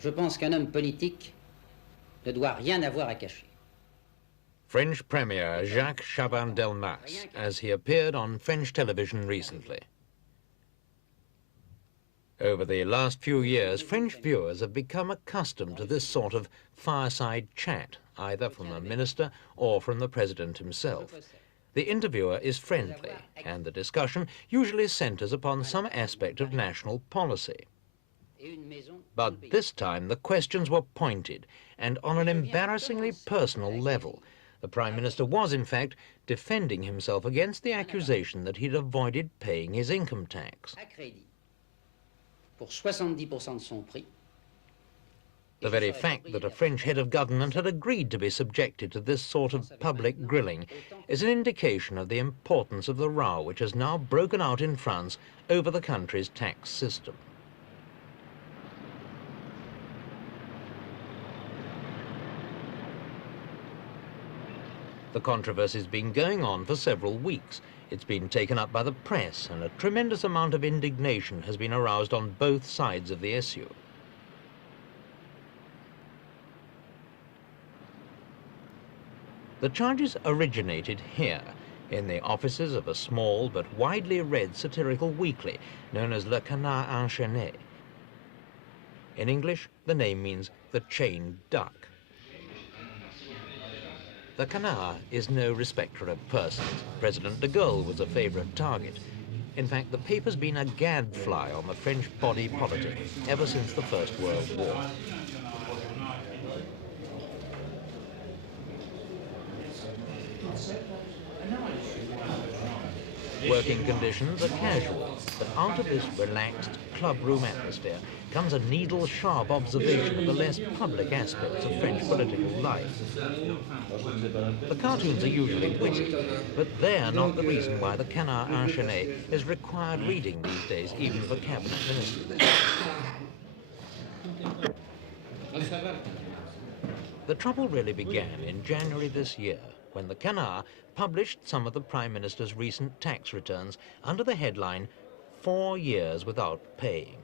Je pense qu'un homme politique ne doit rien avoir à cacher. French Premier Jaques Chaban-Delmas, as he appeared on French television recently. Over the last few years, French viewers have become accustomed to this sort of fireside chat, either from a minister or from the president himself. The interviewer is friendly, and the discussion usually centres upon some aspect of national policy. But this time the questions were pointed and on an embarrassingly personal level. The Prime Minister was, in fact, defending himself against the accusation that he'd avoided paying his income tax. The very fact that a French head of government had agreed to be subjected to this sort of public grilling is an indication of the importance of the row which has now broken out in France over the country's tax system. The controversy's been going on for several weeks. It's been taken up by the press, and a tremendous amount of indignation has been aroused on both sides of the issue. The charges originated here, in the offices of a small but widely read satirical weekly known as Le Canard Enchaine. In English, the name means the chained duck. The Canard is no respecter of persons. President de Gaulle was a favourite target. In fact, the paper's been a gadfly on the French body politic ever since the First World War. Working conditions are casual, but out of this relaxed clubroom atmosphere comes a needle-sharp observation of the less public aspects of French political life. The cartoons are usually witty, but they're not the reason why the Canard Enchaine is required reading these days, even for cabinet ministers. The trouble really began in January this year, when the Canard published some of the Prime Minister's recent tax returns under the headline, 4 years without paying.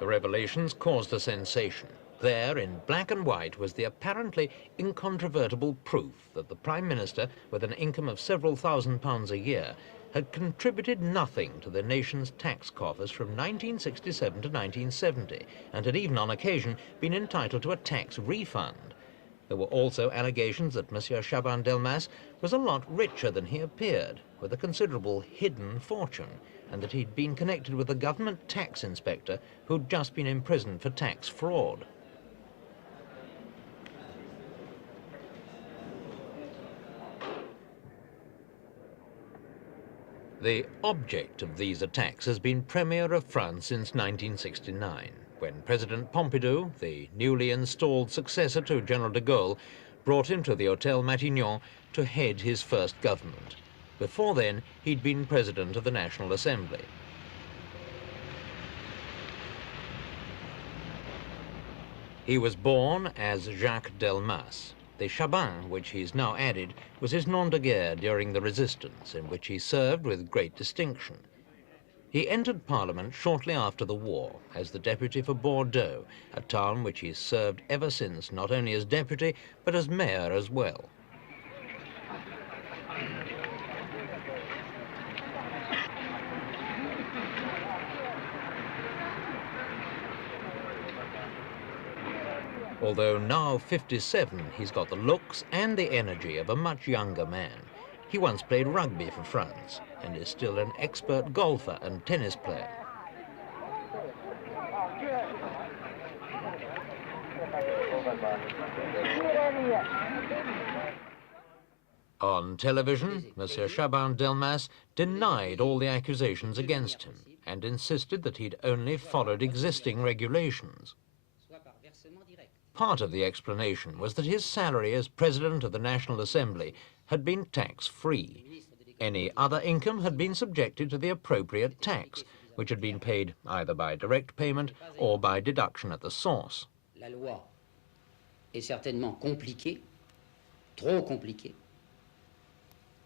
The revelations caused a sensation. There, in black and white, was the apparently incontrovertible proof that the Prime Minister, with an income of several £1,000s a year, had contributed nothing to the nation's tax coffers from 1967 to 1970, and had even on occasion been entitled to a tax refund. There were also allegations that Monsieur Chaban-Delmas was a lot richer than he appeared, with a considerable hidden fortune, and that he'd been connected with a government tax inspector who'd just been imprisoned for tax fraud. The object of these attacks has been Premier of France since 1969, when President Pompidou, the newly installed successor to General de Gaulle, brought him to the Hôtel Matignon to head his first government. Before then, he'd been President of the National Assembly. He was born as Jaques Delmas. The Chaban, which he's now added, was his nom de guerre during the Resistance, in which he served with great distinction. He entered Parliament shortly after the war as the deputy for Bordeaux, a town which he's served ever since, not only as deputy, but as mayor as well. Although now 57, he's got the looks and the energy of a much younger man. He once played rugby for France and is still an expert golfer and tennis player. On television, Monsieur Chaban-Delmas denied all the accusations against him and insisted that he'd only followed existing regulations. Part of the explanation was that his salary as President of the National Assembly had been tax-free. Any other income had been subjected to the appropriate tax, which had been paid either by direct payment or by deduction at the source. La loi est certainement compliquée, trop compliquée.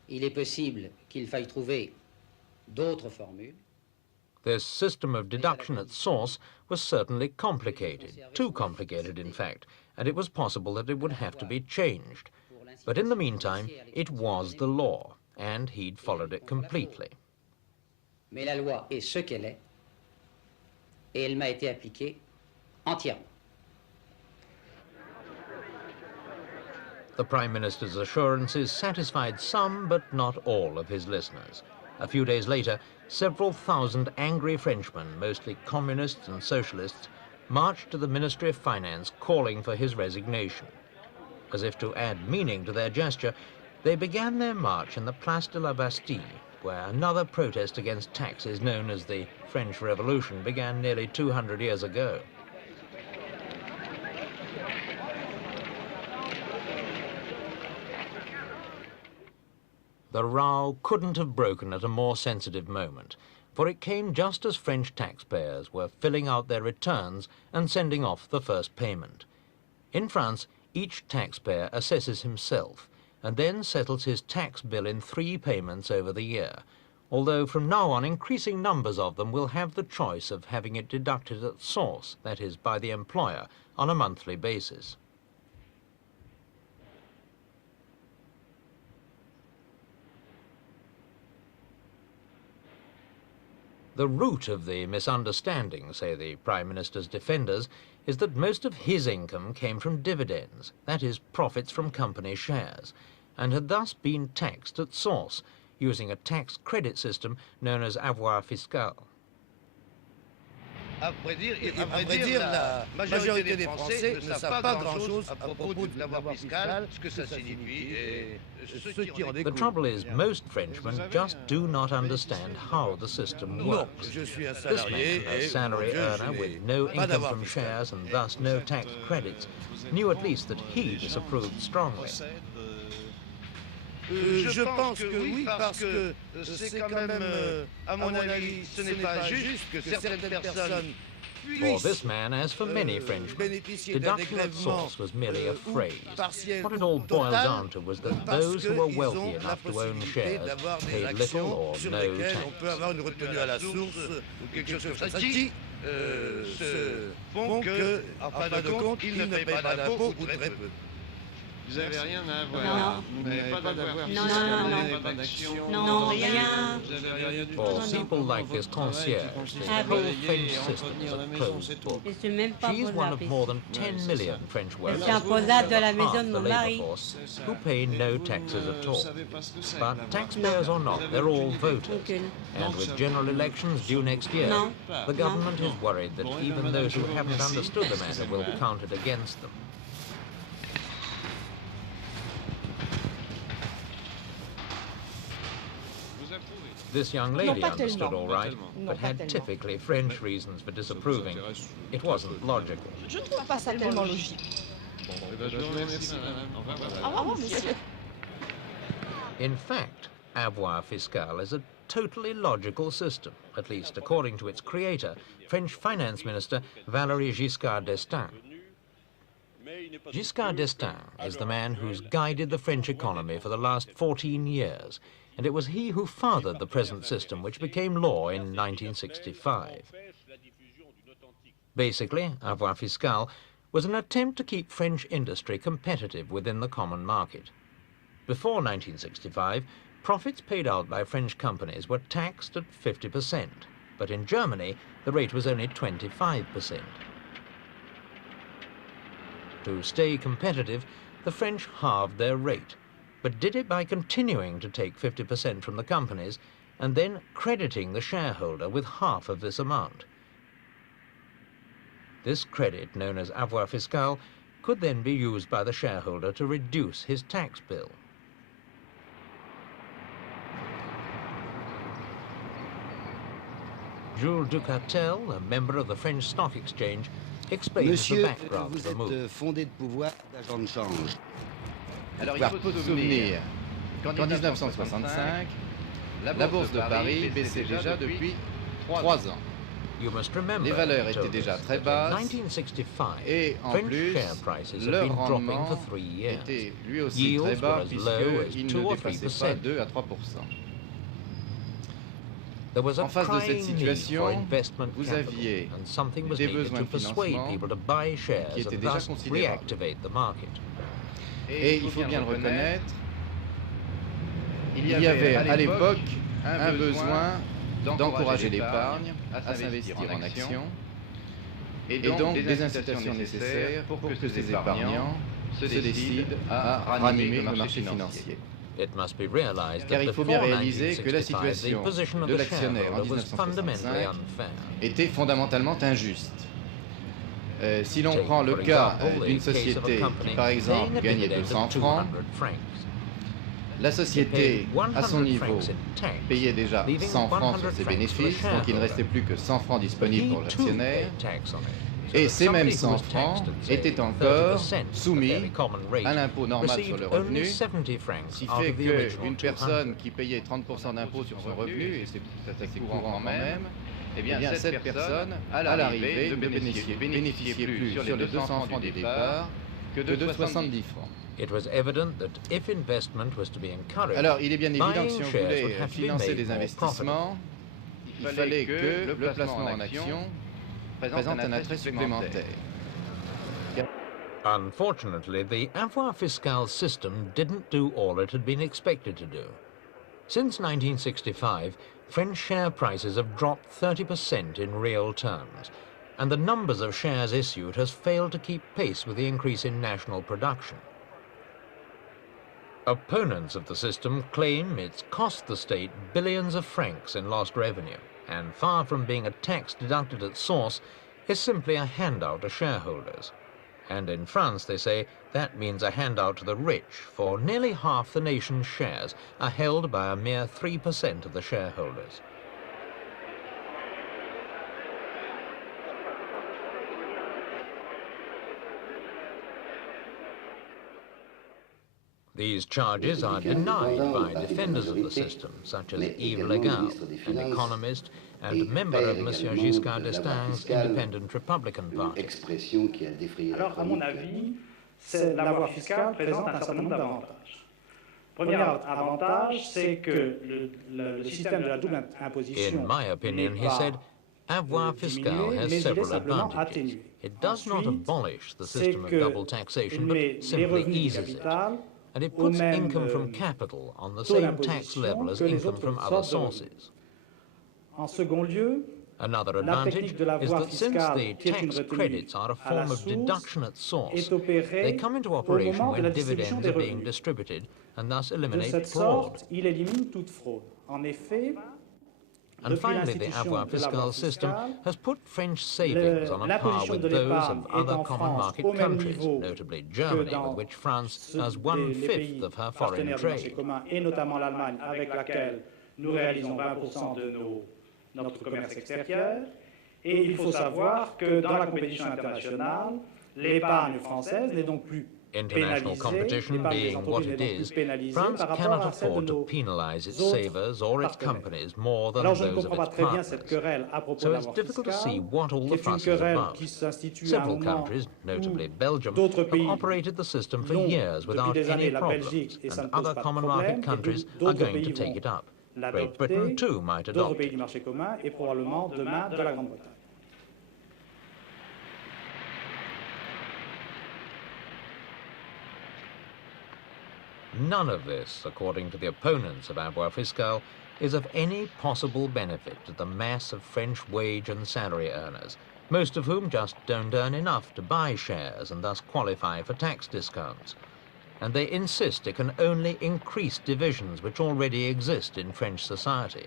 Il est possible qu'il faille trouver d'autres formules. This system of deduction at source was certainly complicated, too complicated in fact, and it was possible that it would have to be changed. But in the meantime, it was the law, and he'd followed it completely. Mais la loi est ce qu'elle est, et elle m'a été appliquée entièrement. The Prime Minister's assurances satisfied some, but not all, of his listeners. A few days later, several thousand angry Frenchmen, mostly communists and socialists, marched to the Ministry of Finance calling for his resignation. As if to add meaning to their gesture, they began their march in the Place de la Bastille, where another protest against taxes known as the French Revolution began nearly 200 years ago. The row couldn't have broken at a more sensitive moment, for it came just as French taxpayers were filling out their returns and sending off the first payment. In France, each taxpayer assesses himself and then settles his tax bill in 3 payments over the year, although from now on increasing numbers of them will have the choice of having it deducted at source, that is, by the employer, on a monthly basis. The root of the misunderstanding, say the Prime Minister's defenders, is that most of his income came from dividends, that is, profits from company shares, and had thus been taxed at source, using a tax credit system known as Avoir Fiscal. À vrai dire, la majorité des Français ne savent pas grand-chose à propos de l'avoir fiscal, ce que ça signifie et ceux qui en découlent. The trouble is, most Frenchmen just do not understand how the system works. This man, a salary earner with no income from shares and thus no tax credits, knew at least that he disapproved strongly. Je pense que oui, parce que c'est quand même, à mon avis, ce n'est pas juste que certaines personnes. For this man, as for many Frenchmen, deduction at source was merely a phrase. What it all boiled down to was that those who were wealthy enough to own shares paid little or no tax. Font que, en fin de compte, ils ne paient pas d'impôts ou très peu. Vous n'avez rien à avoir. Non. Vous n'avez pas d'avoir. Non, rien. For people like this concierge, the whole French system is a closed book. She's one of more than 10 million French workers, half the labour force, who pay no taxes at all. But taxpayers or not, they're all voters. And with general elections due next year, the government is worried that even those who haven't understood the matter will count it against them. This young lady understood all right, but had typically French reasons for disapproving. It wasn't logical. Je ne trouve pas ça tellement logique. In fact, Avoir Fiscal is a totally logical system, at least according to its creator, French Finance Minister Valéry Giscard d'Estaing. Giscard d'Estaing is the man who's guided the French economy for the last 14 years, and it was he who fathered the present system, which became law in 1965. Basically, Avoir Fiscal was an attempt to keep French industry competitive within the common market. Before 1965, profits paid out by French companies were taxed at 50%, but in Germany, the rate was only 25%. To stay competitive, the French halved their rate, but did it by continuing to take 50% from the companies and then crediting the shareholder with half of this amount. This credit, known as avoir fiscal, could then be used by the shareholder to reduce his tax bill. Jules Ducatel, a member of the French Stock Exchange, explains the background of the move. Monsieur, vous êtes fondé de pouvoir d'agent de change. Alors, il faut se souvenir qu'en 1965, la bourse de Paris baissait déjà depuis 3 ans. You must remember, Les valeurs étaient déjà très basses et en plus, leur rendement était lui aussi très bas puisqu'il ne dépassait pas 2 à 3%. There was a En face de cette crying need for situation, investment vous capital, aviez and something was des needed besoins to de persuade financement people to buy qui shares étaient and déjà thus considérables. reactivate the market. Et il faut bien le reconnaître, il y avait à l'époque un besoin d'encourager l'épargne, à s'investir en actions, et donc des incitations nécessaires pour que ces épargnants se décident à ranimer le marché financier. It must be realized Car that il faut bien before réaliser que la 1965, the situation position of de the l'actionnaire en shareholder was fundamentally 1965 unfair. était fondamentalement injuste. Si l'on prend le cas d'une société qui, par exemple, gagnait 200 francs, la société, à son niveau, payait déjà 100 francs sur ses bénéfices, donc il ne restait plus que 100 francs disponibles pour l'actionnaire, et ces mêmes 100 francs étaient encore soumis à l'impôt normal sur le revenu, ce qui fait qu'une personne qui payait 30% d'impôt sur son revenu, et c'est assez courant quand même, eh bien cette personne, à l'arrivée, ne bénéficiait plus sur les 200 francs du départ que de 70 francs. Alors, il est bien évident que si on voulait financer des investissements, il fallait que le placement en action présente un attrait supplémentaire. Unfortunately, the Avoir Fiscal system didn't do all it had been expected to do. Since 1965, French share prices have dropped 30% in real terms, and the numbers of shares issued has failed to keep pace with the increase in national production. Opponents of the system claim it's cost the state billions of francs in lost revenue, and far from being a tax deducted at source, is simply a handout to shareholders. And in France, they say, that means a handout to the rich, for nearly half the nation's shares are held by a mere 3% of the shareholders. These charges are denied by defenders of the system, such as Yves Legal, an economist and member of M. Jaques Chaban-Delmas' Independent Republican Party. Alors, à mon avis, l'avoir fiscal présente un certain nombre d'avantages. Premier avantage, c'est que le système de la double imposition In my opinion, he said, Avoir Fiscal has several advantages. It does not abolish the system of double taxation, but simply eases it. And it puts income from capital on the same tax level as income from other sources. En second lieu, another advantage is that since the tax credits are a form of deduction at source, they come into operation when dividends are being distributed and thus eliminate fraud. And finally, the Avoir Fiscal system has put French savings on a par with those of other common market countries, notably Germany, with which France does 1/5 of her foreign trade. Et notamment l'Allemagne, avec laquelle nous réalisons 20% de notre commerce extérieur. Et il faut savoir que dans la compétition internationale, l'épargne française n'est donc plus International competition being what it is, France cannot afford to penalize its savers or its companies more than those of its partners. So it's difficult to see what all the fuss is about. Several countries, notably Belgium, have operated the system for years without any problems, and other common market countries are going to take it up. Great Britain, too, might adopt it. None of this, according to the opponents of Avoir Fiscal, is of any possible benefit to the mass of French wage and salary earners, most of whom just don't earn enough to buy shares and thus qualify for tax discounts. And they insist it can only increase divisions which already exist in French society.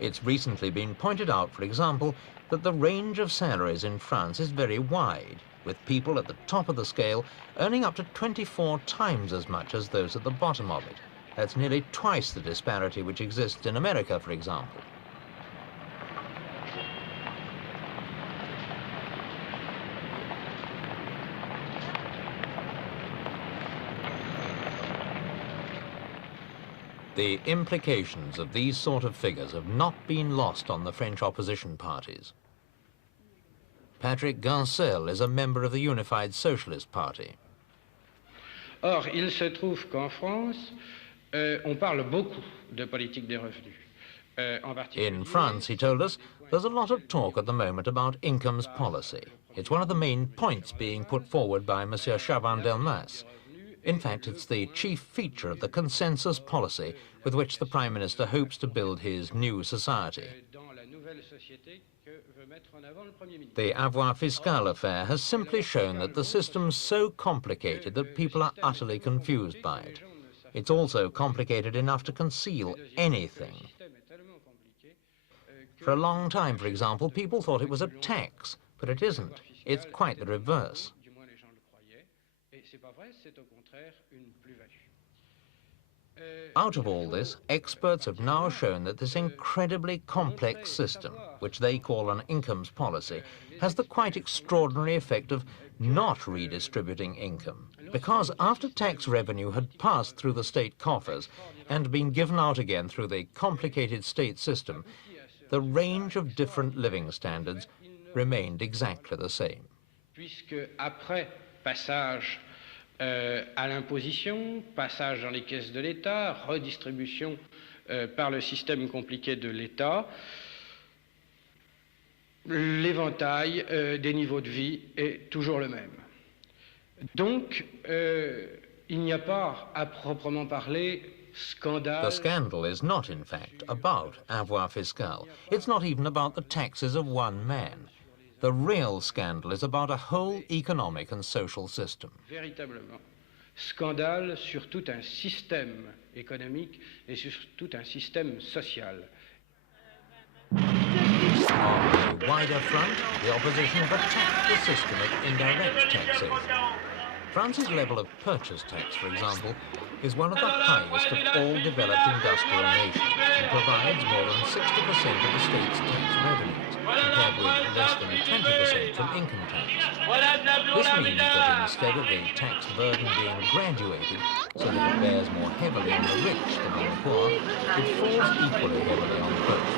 It's recently been pointed out, for example, that the range of salaries in France is very wide, with people at the top of the scale earning up to 24 times as much as those at the bottom of it. That's nearly twice the disparity which exists in America, for example. The implications of these sort of figures have not been lost on the French opposition parties. Patrick Gancel is a member of the Unified Socialist Party. Or, il se trouve qu'en France, on parle beaucoup de politique des revenus. In France, he told us, there's a lot of talk at the moment about incomes policy. It's one of the main points being put forward by Monsieur Chaban-Delmas. In fact, it's the chief feature of the consensus policy with which the Prime Minister hopes to build his new society. The Avoir Fiscal affair has simply shown that the system's so complicated that people are utterly confused by it. It's also complicated enough to conceal anything. For a long time, for example, people thought it was a tax, but it isn't. It's quite the reverse. Out of all this, experts have now shown that this incredibly complex system, which they call an incomes policy, has the quite extraordinary effect of not redistributing income. Because after tax revenue had passed through the state coffers and been given out again through the complicated state system, the range of different living standards remained exactly the same. Puisque après passage à l'imposition, passage dans les caisses de l'État, redistribution par le système compliqué de l'État, l'éventail des niveaux de vie est toujours le même. Donc, il n'y a pas à proprement parler scandale. The scandal is not, in fact, about avoir fiscal. It's not even about the taxes of one man. The real scandal is about a whole economic and social system. Véritablement, scandale sur tout un système économique et sur tout un système social. On the wider front, the opposition have attacked the system of indirect taxation. France's level of purchase tax, for example, is one of the highest of all developed industrial nations and provides more than 60% of the state's tax revenues, compared with less than 20% from income tax. This means that instead of the tax burden being graduated so that it bears more heavily on the rich than on the poor, it falls equally heavily on both.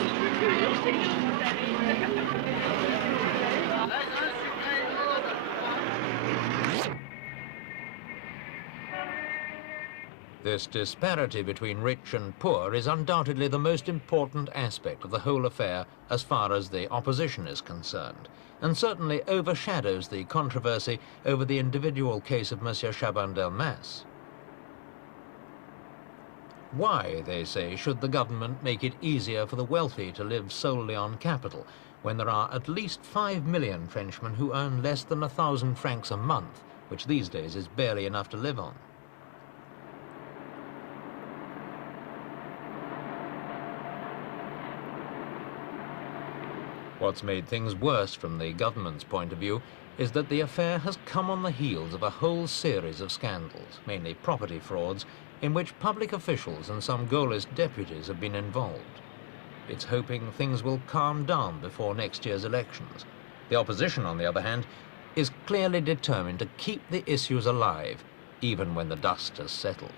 This disparity between rich and poor is undoubtedly the most important aspect of the whole affair as far as the opposition is concerned, and certainly overshadows the controversy over the individual case of Monsieur Chaban-Delmas. Why, they say, should the government make it easier for the wealthy to live solely on capital, when there are at least 5 million Frenchmen who earn less than 1,000 francs a month, which these days is barely enough to live on? What's made things worse from the government's point of view is that the affair has come on the heels of a whole series of scandals, mainly property frauds, in which public officials and some Gaullist deputies have been involved. It's hoping things will calm down before next year's elections. The opposition, on the other hand, is clearly determined to keep the issues alive, even when the dust has settled.